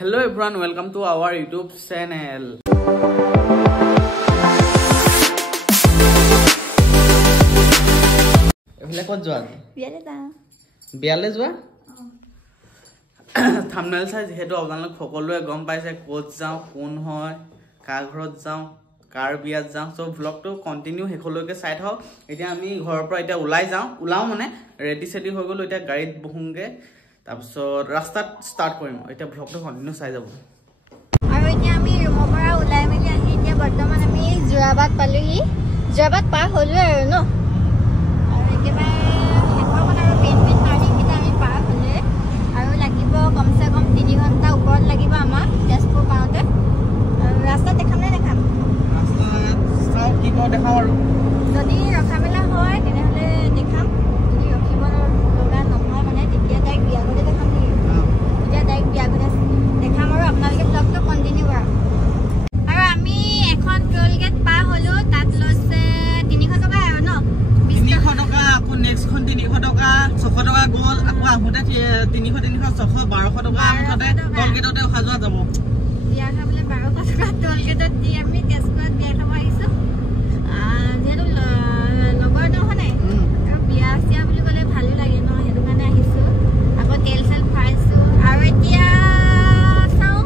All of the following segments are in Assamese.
Hello everyone, welcome to our YouTube channel. এফালে কত যোৱা? বিয়ালে যোৱা? থাম্বনেল চাই যেহেতু আপোনালোক সকলোৱে গম পাইছে ক'ত যাওঁ, কোন হয়, কাৰ ঘৰত যাওঁ, কাৰ বিয়াত যাওঁ। সো ব্লগটো কন্টিনিউ শেষলৈকে চাই থাকক। এতিয়া আমি ঘৰৰ পৰা এতিয়া ওলাও মানে ৰেডি সেডি হৈ গলো, এতিয়া গাড়ীত বহুংগে, তাৰপিছত ৰাস্তাত ষ্টাৰ্ট কৰিম। এতিয়া ব্লগটো কন্টিনিউ চাই যাব। আৰু এতিয়া আমি ৰুমৰ পৰা ওলাই মেলি আহি এতিয়া বৰ্তমান আমি যোৰাবাট পালোহি। যোৰাবাট পাৰ হ'লো আৰু ন, আৰু একেবাৰে শেষৰ মানে আৰু মেইন টাৰ্ণিংকেইটা আমি পাৰ হ'লে আৰু লাগিব কমচে কম 3 ঘণ্টা ওপৰত লাগিব আমাক তেজপুৰ পাওঁতে। আৰু ৰাস্তাত দেখাম নে দেখাম? ৰাস্তাত কি কওঁ দেখাম আৰু যদি ৰখা মেলা হয় তেনেহ'লে দেখাম, যদি ৰখিব লগা নহয় মানে তেতিয়া ডাইৰেক্ট বিয়া ঘৰতে দেখাম নেকি? এতিয়া ডাইৰেক্ট বিয়া ঘৰতে দেখাম আৰু আপোনালোকে ব্লগটো কণ্টিনিউ কৰক। আৰু আমি এখন টোল গেট পাৰ হ'লো, তাত লৈছে 300 টকা আৰু ন, 300 টকা। আকৌ নেক্সটখন 300 টকা, 600 টকা গ'ল। আকৌ আহোঁতে 300, 600, 1200 টকা মুঠতে টোল গেটতে অহা যোৱা যাব। বিয়া খাবলৈ 1200 টকা টোল গেটত দি আমি তেজপুৰত বিয়া খাব আহিছোঁ। যিহেতু লগৰ নহয় নাই, আৰু বিয়া চিয়া বুলি ক'লে ভালো লাগে ন, সেইটো কাৰণে আহিছোঁ। আকৌ তেল চেল ভৰাইছোঁ আৰু এতিয়া চাওঁ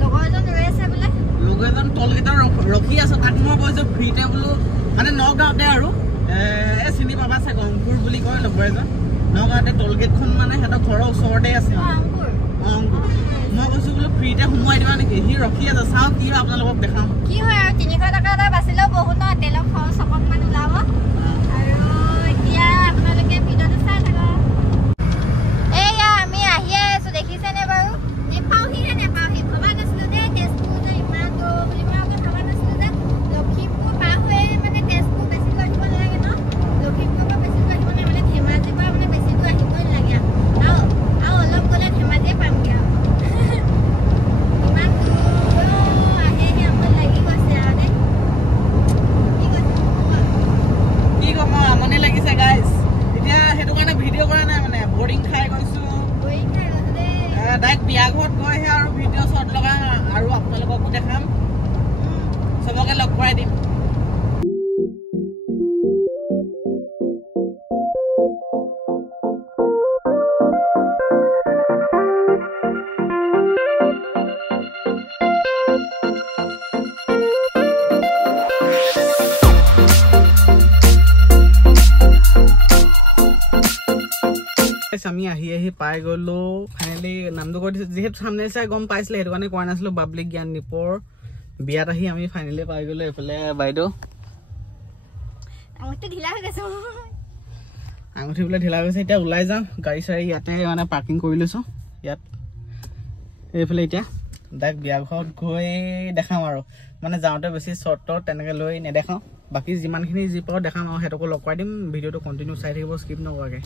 লগৰ এজন ৰৈ আছে বোলে। লগৰ এজন টোল গেটত ৰখি আছে, তাক মই কৈছোঁ ফ্ৰীতে বোলো, মানে নগাঁৱতে আৰু চিনি পাবা চাগে, অংকুৰ বুলি কয় লগৰ এজন। নগাঁৱতে টোল গেটখন মানে সিহঁতৰ ঘৰৰ ওচৰতে আছে। মই কৈছোঁ বোলো ফ্ৰীতে সোমোৱাই দিবা নেকি? সি ৰখি আছে, চাওঁ কি হয় আপোনালোকক দেখাম। কি হয় আৰু 300 টকা এটা বাচিলেও বহুত ন, তেলৰ খৰচ অকণমান ওলাব। আৰু এতিয়া আপোনালোকে ভিডিঅ'টো চাই থাকক। এয়া আমি আহিয়ে আছোঁ, দেখিছেনে বাৰু? নেপাওঁহি ভবা নাছিলোঁ দেই তেজপুৰ যে ইমান দূৰ বুলি। মই আকৌ ভবা নাছিলোঁ যে লখিমপুৰ পাৰ হৈ মানে তেজপুৰ বেছি দূৰ আহিব নালাগে ন, লখিমপুৰৰ পৰা বেছি দূৰ আহিব নালাগে, মানে ধেমাজিৰ পৰা মানে বেছি দূৰ আহিবই নালাগে আৰু অলপ গ'লে ধেমাজিয়ে পামগৈ আৰু। ইমান দূৰ আহে আমনি লাগি গৈছে আৰু দেই। কি ক'ম আৰু, আমনি লাগিছে গাইজ। এতিয়া সেইটো কাৰণে ভিডিঅ' কৰা নাই, মানে বৰিং খাই গৈছোঁ। ডাইৰেক্ট বিয়া ঘৰত গৈহে আৰু ভিডিঅ' শ্বট লগাম আৰু আপোনালোককো দেখাম, চবকে লগ কৰাই দিম। আমি আহি পাই গলো ফাইনেলি। নামটো কৈ দিছো, যিহেতু সামনে চাই গম পাইছিলে, সেইটো কাৰণে কোৱা নাছিলো। বাবলিক জ্ঞানদীপৰ বিয়াত আহি আমি ফাইনেলি পাই গলো। এইফালে বাইদেউ আঙুঠি বোলে ঢিলা গৈছে। এতিয়া ওলাই যাওঁ, গাড়ী চাড়ী ইয়াতে মানে পাৰ্কিং কৰি লৈছো ইয়াত। এইফালে এতিয়া ডাইৰেক্ট বিয়া ঘৰত গৈ দেখাম আৰু, মানে যাওঁতে বেছি শ্বৰ্ট তেনেকে লৈ নেদেখাওঁ। বাকী যিমানখিনি যি পাওঁ দেখাম আৰু সিহঁতকো লগ কৰাই দিম। ভিডিঅ'টো কণ্টিনিউ চাই থাকিব, স্কিপ নকৰাকৈ।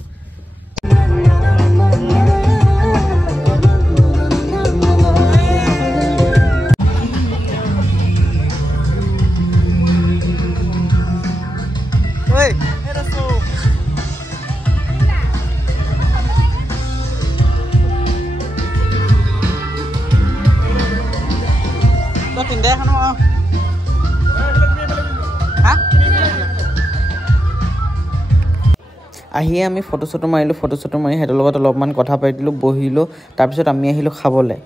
আহিয়ে আমি ফটো চটো মাৰিলোঁ। ফটো চটো মাৰি সিহঁতৰ লগত অলপমান কথা পাতিলোঁ, বহিলোঁ। তাৰপিছত আমি আহিলোঁ খাবলৈ।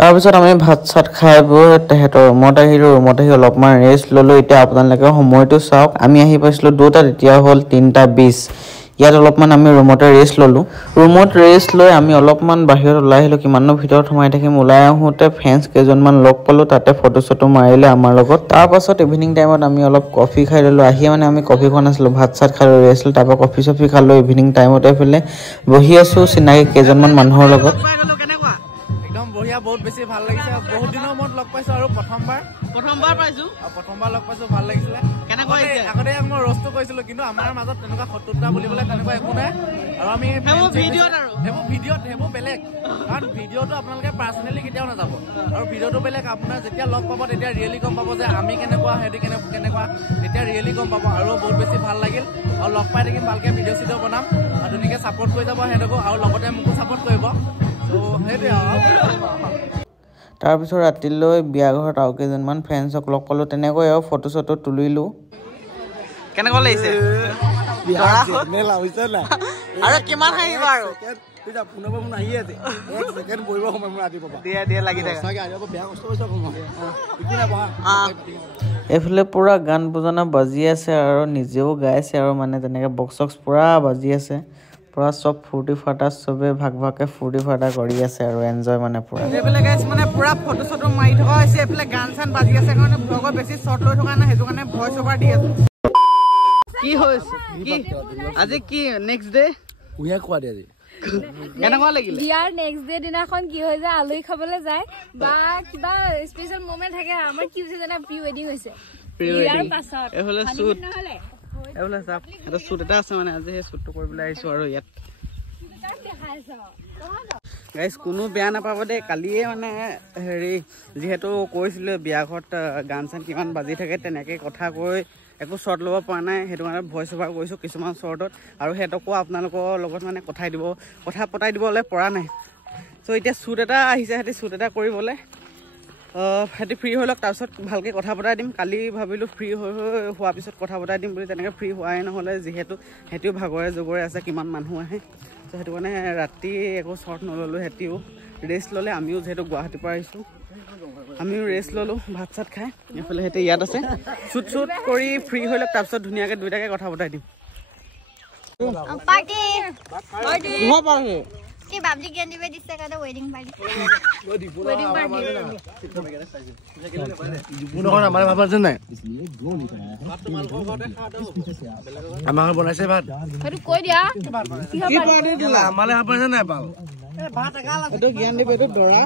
তাৰপিছত আমি ভাত চাত খাই বৈ তেহেঁতৰ ৰুমত আহিলোঁ। ৰুমত আহি অলপমান ৰেষ্ট ল'লোঁ। এতিয়া আপোনালোকে সময়টো চাওক, আমি আহি পাইছিলোঁ 2টাত, এতিয়া হ'ল 3:20। ইয়াত অলপমান আমি ৰুমতে ৰেষ্ট ল'লোঁ। ৰুমত ৰেষ্ট লৈ আমি অলপমান বাহিৰত ওলাই আহিলোঁ। কিমাননো ভিতৰত সোমাই থাকিম। ওলাই আহোঁতে ফ্ৰেণ্ডছ কেইজনমান লগ পালোঁ, তাতে ফটো চটো মাৰিলে আমাৰ লগত। তাৰপাছত ইভিনিং টাইমত আমি অলপ কফি খাই ল'লোঁ। আহিয়ে মানে আমি কফি খোৱা নাছিলোঁ, ভাত চাত খালোঁ, ৰেষ্ট লৈ তাৰপৰা কফি চফি খালোঁ। ইভিনিং টাইমতে এইফালে বহি আছোঁ চিনাকি কেইজনমান মানুহৰ লগত। ইয়া বহুত বেছি ভাল লাগিছে বহুত দিনৰ মূৰত লগ পাইছো আৰু প্ৰথমবাৰ পাইছো প্ৰথমবাৰ লগ পাইছো ভাল লাগিছিলে কেনেকুৱা আগতে মই ৰ'ষ্টটো কৈছিলো কিন্তু আমাৰ মাজত তেনেকুৱা শত্ৰুতা বুলিবলৈ তেনেকুৱা একো নাই আৰু আমি সেইবোৰ বেলেগ কাৰণ ভিডিঅ'টো আপোনালোকে পাৰ্চনেলি কেতিয়াও নাযাব আৰু ভিডিঅ'টো বেলেগ আপোনাৰ যেতিয়া লগ পাব তেতিয়া ৰিয়েলি গম পাব যে আমি কেনেকুৱা সিহঁতি কেনেকুৱা তেতিয়া ৰিয়েলি গম পাব আৰু বহুত বেছি ভাল লাগিল আৰু লগ পাই থাকিম ভালকে ভিডিঅ' চিডিঅ' বনাম আৰু ধুনীয়াকৈ ছাপোৰ্ট কৰি যাব সিহঁতকো আৰু লগতে মোকো ছাপোৰ্ট কৰিব ত' সেইটোৱে আৰু তাৰপিছত ৰাতিলৈ বিয়া ঘৰত আৰু কেইজনমান ফ্ৰেণ্ডছক লগ পালোঁ তেনেকৈ আৰু ফটো চটো তুলিলোঁ কেনেকুৱা লাগিছে আৰু কিমান হাঁহিব আৰু এইফালে পুৰা গান বজনা বাজি আছে আৰু নিজেও গাইছে আৰু মানে তেনেকৈ বক্স চক্স পুৰা বাজি আছে পুৰা চব ফূৰ্তি ফাৰ্তা চবে ভাগে ফূৰ্তি ফাৰ্তা কৰি আছে আৰু এনজয় মানে পুৰা এইফালে গাইছ মানে পুৰা ফটো চটো মাৰি থকা হৈছে এইফালে গান চান বাজি আছে কাৰণে ব্লগৰ বেছি শ্বৰ্ট লৈ থকা নাই সেইটো কাৰণে ভইচ অভাৰ দি আছে কি হৈছে কি আজি কি নেক্সট ডে উয়া খোৱা দে আজি কেনেকুৱা লাগিলে বিয়াৰ নেক্সট ডে দিনাখন কি হৈ যায় আলহী খাবলৈ যায় বা কিবা স্পেচিয়েল মোমেন্ট থাকে আমাৰ কি হৈছে জানা প্ৰি ৱেডিং হৈছে বিয়াৰ পাছত এইফালে শ্বুট এইফালে চাপ এটা শ্বুট এটা আছে মানে আজি সেই শ্বুটটো কৰিবলৈ আহিছো আৰু ইয়াত গাইজ কোনো বেয়া নাপাব দেই কালিয়ে মানে হেৰি যিহেতু কৈছিলোঁ বিয়া ঘৰত গান চান কিমান বাজি থাকে তেনেকৈ কথা কৈ একো শ্বৰ্ট ল'ব পৰা নাই সেইটো কাৰণে ভইচ অভাৰ কৰিছোঁ কিছুমান শ্বৰ্টত আৰু সিহঁতকো আপোনালোকৰ লগত মানে কথা পতাই দিবলৈ পৰা নাই চ' এতিয়া শ্বুট এটা আহিছে সিহঁতি শ্বুট এটা কৰিবলৈ সিহঁতি ফ্ৰী হৈ লওক তাৰপিছত ভালকৈ কথা পতাই দিম কালি ভাবিলোঁ ফ্ৰী হোৱাৰ পিছত কথা পতাই দিম বুলি তেনেকৈ ফ্ৰী হোৱাই নহ'লে যিহেতু সিহঁতিও ভাগৰে জগৰে আছে কিমান মানুহ আহে চ' সেইটো কাৰণে ৰাতি একো শ্বৰ্ট নল'লোঁ সিহঁতিও ৰেষ্ট ল'লে আমিও যিহেতু গুৱাহাটীৰ পৰা আহিছোঁ আমিও ৰেষ্ট ল'লোঁ ভাত চাত খাই এইফালে সিহঁতে ইয়াত আছে শ্বুট কৰি ফ্ৰী হৈ লওক তাৰপিছত ধুনীয়াকৈ দুইটাকে কথা পতাই দিম কি বাবলি জ্ঞান দিবে দিছে কাৰণে ৱেডিং পাৰ্টি আমাৰ ভাবা যেন নাই আমাৰ বনাইছে ভাত সেইটো কৈ দিয়া আমালে ভাবা যেন নাই পাল এইটো জ্ঞান দিব এইটো দৰা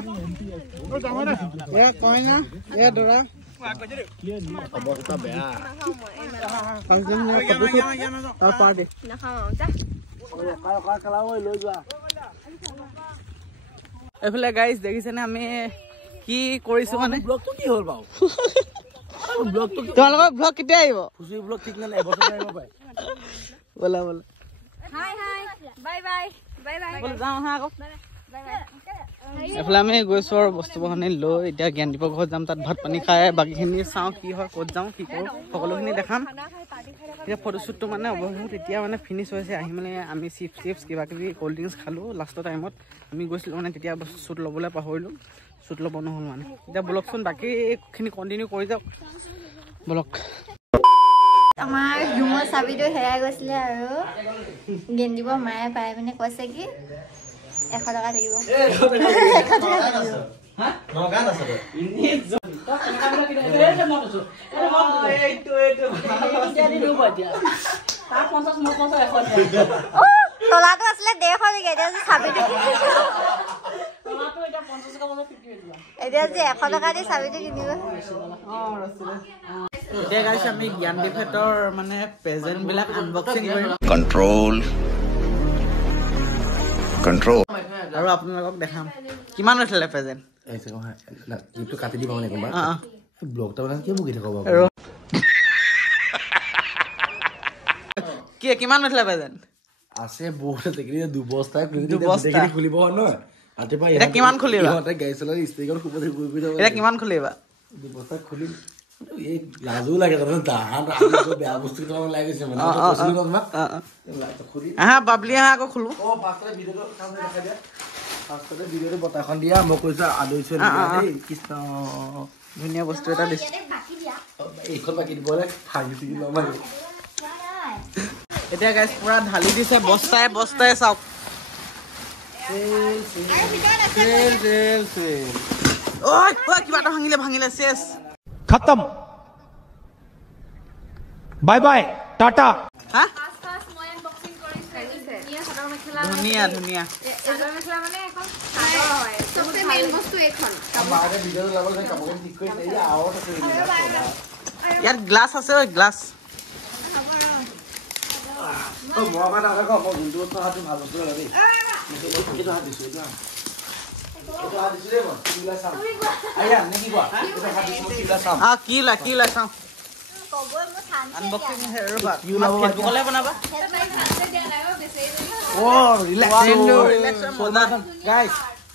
এয়া কইনা এয়া দৰা অৱস্থা বেয়া এইফালে গাইজ দেখিছেনে আমি কি কৰিছো মানে ব্লগটো কি হ'ল বাৰু ব্লগটো তোমালোকৰ ব্লগ কেতিয়া আহিব খুচৰি ব্লগ ঠিক নাই এবছৰ আহিব পাৰে বলা হাই বাই বাই যাওঁ আহা আকৌ এইফালে আমি গৈছোঁ আৰু বস্তু বাহানি লৈ এতিয়া জ্ঞানদীপৰ ঘৰত যাম তাত ভাত পানী খাই বাকীখিনি চাওঁ কি হয় ক'ত যাওঁ কি কৰোঁ সকলোখিনি দেখাম এতিয়া ফটোশ্বুটটো মানে অৱশেষত এতিয়া মানে ফিনিছ হৈছে আহি মানে আমি চিপছ কিবা কিবি ক'ল্ড ড্ৰিংকছ খালোঁ লাষ্টৰ টাইমত আমি গৈছিলোঁ মানে তেতিয়া শ্বুট ল'বলৈ পাহৰিলোঁ শ্বুট ল'ব নহ'ল মানে এতিয়া ব্লগচোন বাকীখিনি কণ্টিনিউ কৰি যাওক ব্লগ আমাৰ ৰুমৰ চাবিটো হেৰাই গৈছিলে আৰু গেন্দিবৰ মায়ে পাই মানে কৈছে কি 100 টকা লাগিব 100 টকা লাগিব তলাটো আছিলে 150 টকা এতিয়া চাবিটো এতিয়া যে 100 টকা দি চাবিটো কিনিব এতিয়া গাইছ আমি জ্ঞানদীপহঁতৰ মানে প্ৰেজেণ্টবিলাক আনবক্সিং কৰিম কণ্ট্ৰল আৰু আপোনালোকক দেখাম কিমান হৈছিলে প্ৰেজেণ্ট এইটো কাটি দিব মানে কোনোবা ব্লগটা মানে কি মুগি থাকো কি কিমান হৈছিলে প্ৰেজেণ্ট আছে বহুত দুবস্তা খুলিব নহয় এতিয়া কিমান খুলিবা গাড়ী চলাই ষ্টেকত এতিয়া কিমান খুলিবা দুবস্তা খুলিম এই লাজো লাগে বেয়া বস্তু লাগি গৈছে মানে আহা বাবলি আহা আকৌ খোলো ভিডিঅ'টো বতাহখন দিয়া মই কৈছো আদৰিছো কৃষ্ণ ধুনীয়া বস্তু এটা দিছো এইখন বাকী দিব এতিয়া গাইছ পুৰা ঢালি দিছে বস্তাই চাওক কিবা এটা ভাঙিলে চেছ खत्म बाय बाय टाटा মই আনবক্সিং কৰিছো মেখেলা ধুনীয়া ধুনীয়া চাদৰ মেখেলা মানে এখন চাদৰ হয় চবচে মেইন বস্তু এইখন ইয়াত গ্লাছ আছে ঐ গ্লাছ কি ওলাই চাওঁ আনবক্সিং ফেচবুকলে বনাবা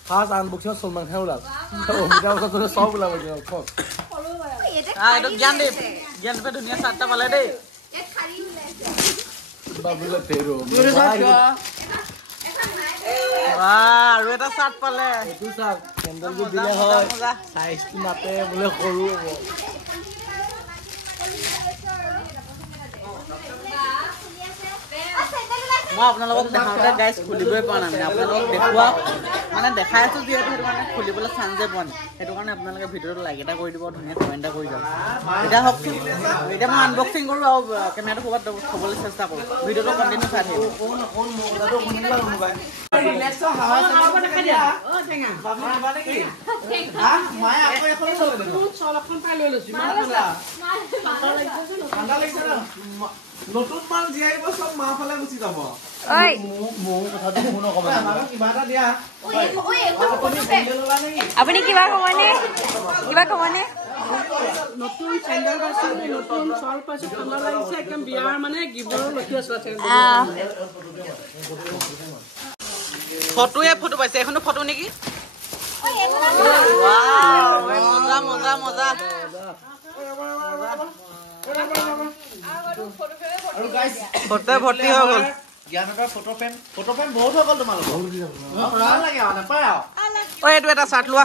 ফাৰ্ষ্ট আনবক্সিং সলমান খান ওলাল চব ওলাব এইটো জ্ঞান দীপে ধুনীয়া চাৰ্টটা পালে দেই আৰু এটা চাৰ্ট পালে এইটো চাওক কেণ্ডেলটো দিলে হয় চাইজটো নাতে বোলে সৰু হ'ব মই আপোনালোকক দেখাওঁতে গাইজ খুলিবই পৰা নাই আপোনালোকক দেখুৱা মানে দেখাই আছো যিহেতু সেইটো কাৰণে খুলিবলৈ চান্সে পোৱা নাই সেইটো কাৰণে আপোনালোকে ভিডিঅ'টো লাইক এটা কৰি দিব ধুনীয়া কমেণ্ট এটা কৰি যাব এতিয়া হওক এতিয়া মই আনবক্সিং কৰোঁ আৰু কেমেৰাটো ক'ৰবাত থ'বলৈ চেষ্টা কৰোঁ ভিডিঅ'টো কণ্টিনিউ চাই থাকিব নতুন মাল জীয়াই চব মা ফালে গুচি যাব আপুনি কিবা কবনে নতুন চেণ্ডেল পাইছো নতুন চল পাইছো ঠাণ্ডা লাগিছে একদম বিয়াৰ মানে গিফ্টৰ লক্ষী আছে ফটো পাইছে এখনো ফটো নেকি মজা মজা ফটো ভৰ্তি হৈ গ'ল ফটো ফ্ৰেম বহুত হৈ গ'ল তোমালোকৰ এইটো এটা চাৰ্ট লোৱা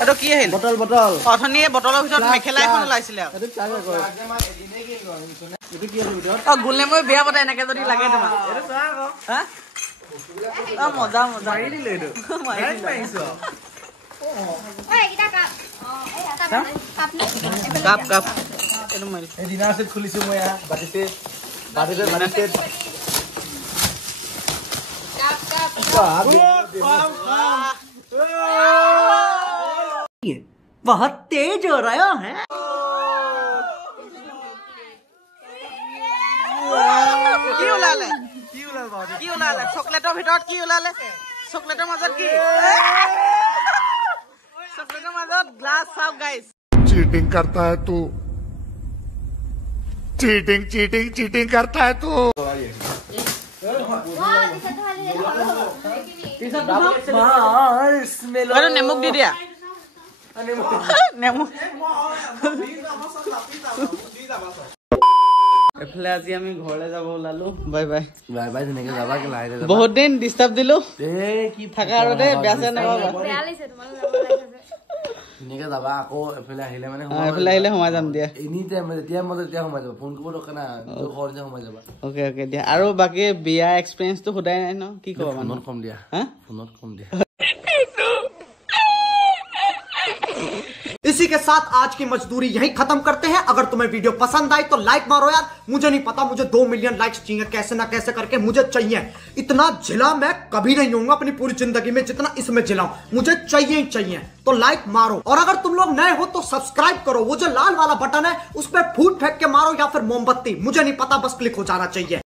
এইটো কি আহিল বটল অথনিয়ে বটলৰ ভিতৰত মেখেলা এখন ওলাইছিলে গোলেমৈ বিয়া পতা এনেকে যদি লাগে তোমাৰ মজা কাপ ডিনাৰ চেট খুলিছো মই বাটিতে बहुत तेज हो रहा है কি ওলালে চকলেটৰ ভিতৰত কি ওলালে চকলেটৰ মাজত কি চকলেটৰ মাজত গ্লাছ চাওক গাইজ चीटिंग करता है तू चीटिंग करता है तू নেমুক দি দিয়া নেমু এফালে আজি আমি ঘৰলৈ যাব ওলালো বাই বাই ধুনীয়াকে যাবা বহুত দিন ডিষ্টাৰ্ব দিলো থাকা আৰু দেই বেয়া চেয়া নাপাবা ধুনীয়াকে যাবা আকৌ এফালে আহিলে মানে সোমাই যাম দিয়া এনি টাইম যেতিয়া মই তেতিয়া সোমাই যাব ফোন কৰিব দৰকাৰ নাই ঘৰতে সোমাই যাবা অকে দিয়া আৰু বাকী বিয়া এক্সপিৰিয়েঞ্চটো সোধাই নাই ন কি ক'বা ফোনত কম দিয়া হা ফোনত কম দিয়া इसी के साथ आज की मजदूरी यहीं खत्म करते हैं। अगर तुम्हें वीडियो पसंद आई तो लाइक मारो यार, मुझे नहीं पता, मुझे 2 मिलियन लाइक्स चाहिए, कैसे ना कैसे करके मुझे चाहिए। इतना जिला मैं कभी नहीं होऊंगा अपनी पूरी जिंदगी में जितना इसमें जिलाऊं, मुझे चाहिए ही चाहिए। तो लाइक मारो, और अगर तुम लोग नए हो तो सब्सक्राइब करो, वो जो लाल वाला बटन है उस पर फूट फेंक के मारो या फिर मोमबत्ती, मुझे नहीं पता, बस क्लिक हो जाना चाहिए।